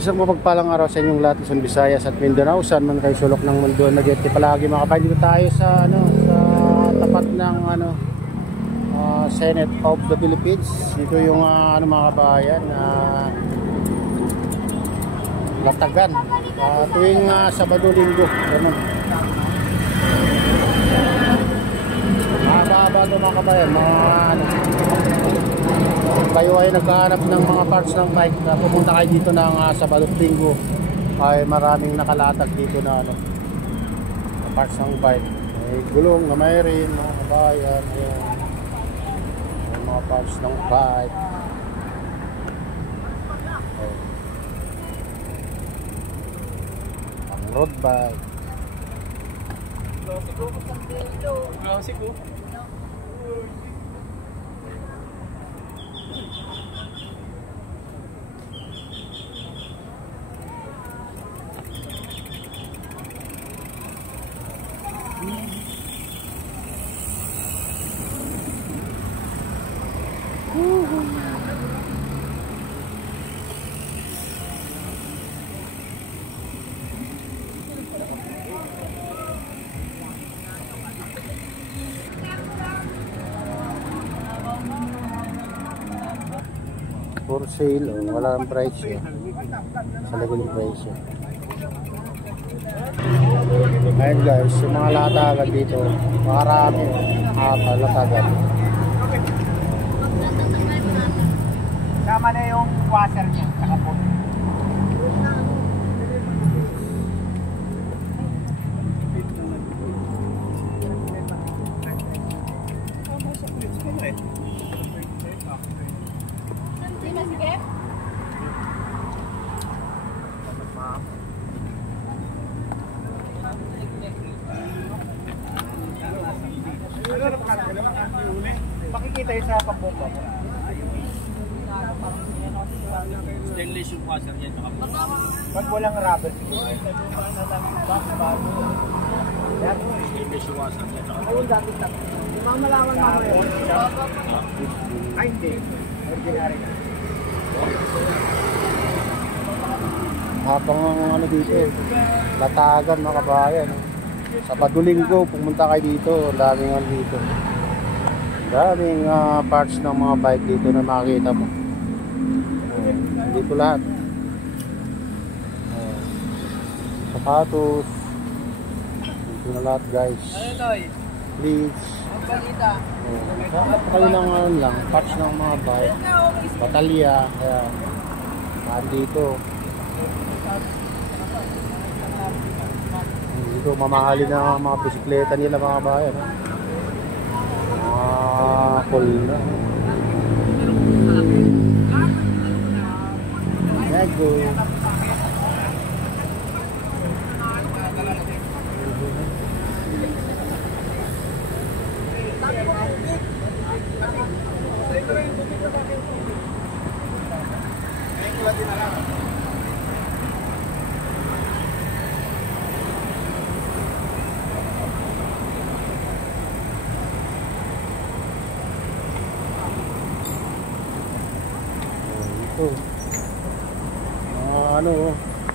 Isang mapagpalang araw sa inyong lahat, Luzon, Visayas at Mindanao. Saan man kayo sulok ng mundo, nag-iiti palagi mga kabayan. Dito tayo sa sa tapat ng Senate of the Philippines. Dito yung mga kabayan, Latagan. Tuwing Sabado, Linggo. Ganun. Mahaba ito mga kabayan, kayo ay naghahanap ng mga parts ng bike, pupunta kayo dito ng Sabado at Linggo, ay maraming nakalatag dito na parts ng bike. May gulong na may rin mga kabayan. Ayan. May mga parts ng bike. Ang road bike. Klasik ko. For sale, wala ang presyo. Sa likod yung presyo. Ayun guys, yung mga latagan dito, makarami latagan. Sama na yung washer niya, nakapot. Makikita yun sa pambomba mo. Stainless yung washer niya. Pag walang rubber siguro. Stainless yung washer niya. Oo, dati lang. Yung mga malaman mamaya. Ay, hindi. Ordinary na. Habang dito, latagan mga kabayan. Sabado, Linggo, pumunta kayo dito. Daming dito. Daming parts ng mga bike dito na makikita mo. Dito lahat. Sapatos. Dito na lahat guys. Please. Hanap kayo ng parts ng mga bike. Batalya. Ayan. Dito. Dito mamahalin na mga bisikleta nila mga bayan. Cool na. Yago.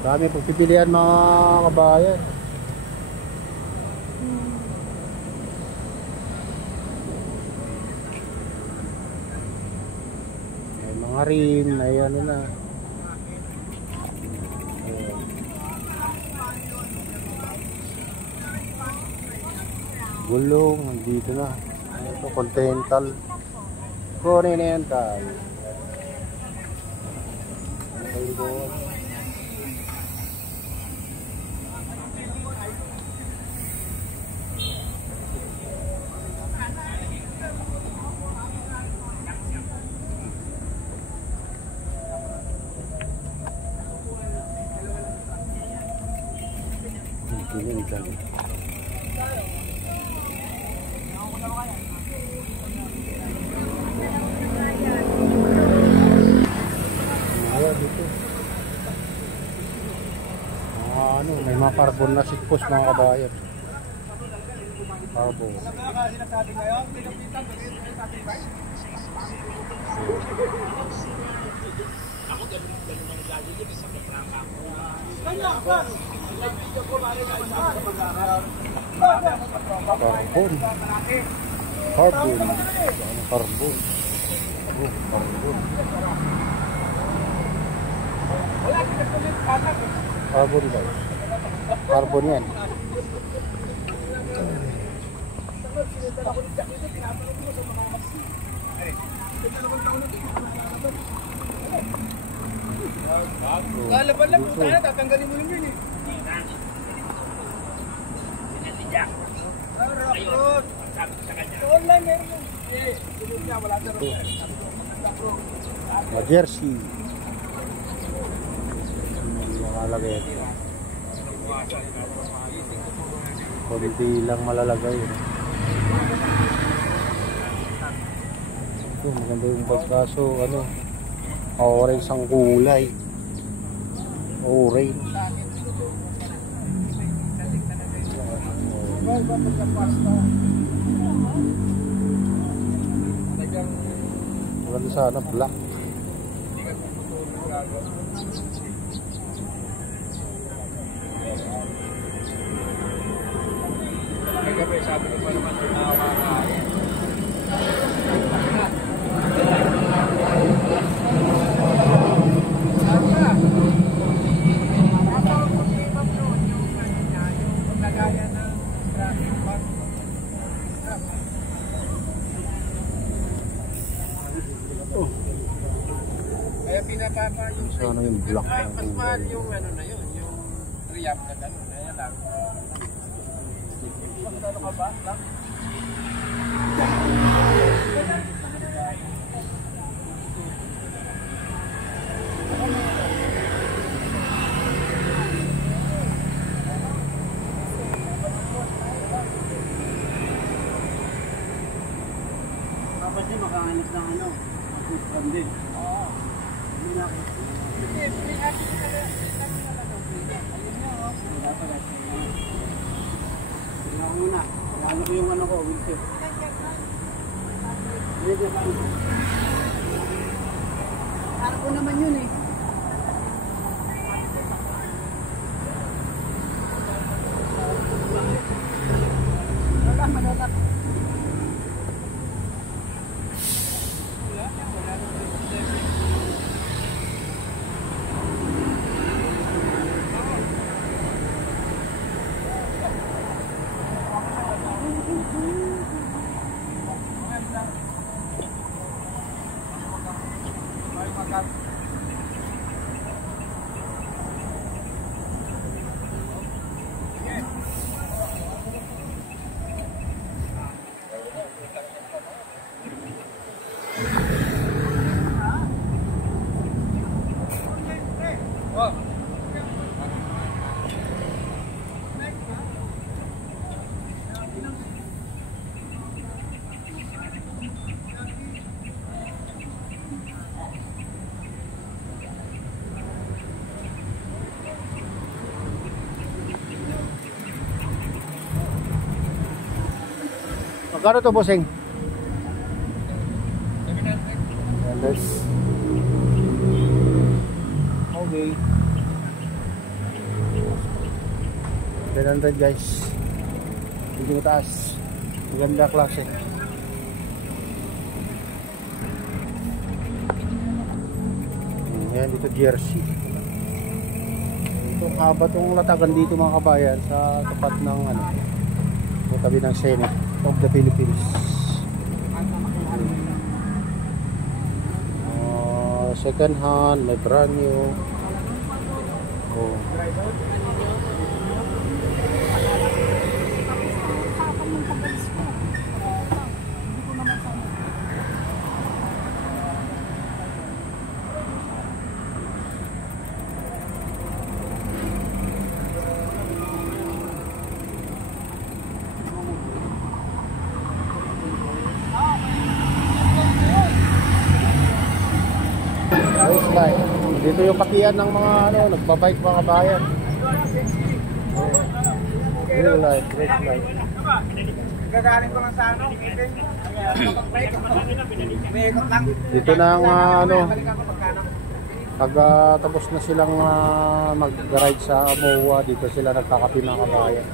Dami pagpipilian mga kabayan. May mga rim, may na. Gulong, dito na. Ito, Continental. Continental. May mga carbon na sitpos mga kabayan. Carbon. Carbon. Carbon. Carbon. Oh, carbon. Carbon guys. Carbon yan. Lalaban lang kung sana, tatanggalin mo yun eh. Ayun. Doon lang meron yun. Eh, tulog niya, wala sa roon. Jersey. Malalagay ito. Kunti lang malalagay. Ito, maganda yung pagkaso, ano, orange ang kulay. Orange. Maganda sana black. Sabi ko pa naman nakakakain. Kaya pinapapa yung Sana yung black. mas mahal yung ano na yun, yung Riyam na gano'n. Kaya lang. Magkano ka ba? Lang? Dapat din makahanap ng ano, mag-program din. Oo. Hindi na ako. Hindi, pinag-asin ka na ayun niya, oh. Tingnan ko muna. Lalo ko yung ano ko, wheelchair. Arko naman yun eh. Wala, madalak. Magkano to, bossing? 700. Okay. 700 guys. Hindi ko taas. Maganda klase. Ayan, dito jersey. Ito haba tong latagan dito mga kabayan sa tapat ng ano, sa tabi ng Senate of the Philippines. Second hand, may brand new. Oh. Dito yung pakian ng mga ano, nagbabike mga bayan. Real life, great life. Gagaling ko lang sa ano, may ikot lang. Dito na ang ano, Balikan ko pagkano. Pag tapos na silang mag-ride sa MOA, dito sila nagkakape mga kabayan.